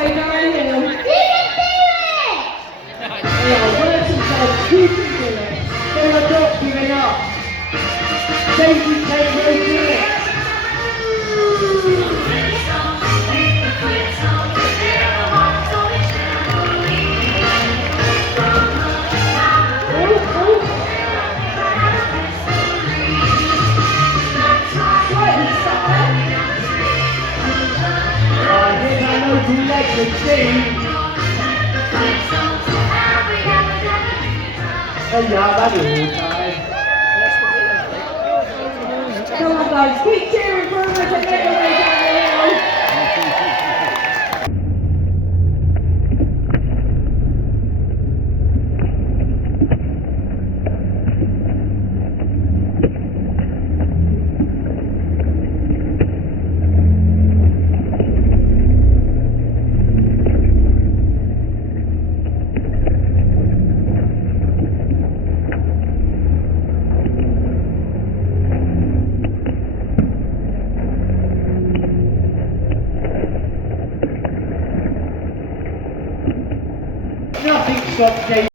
way downhill. You can do it! Yeah, words and said, you can do it. They are not giving up. Daisy can go do it. Come on guys, keep cheering for us and make our way down the hill. Nothing stops Daisy.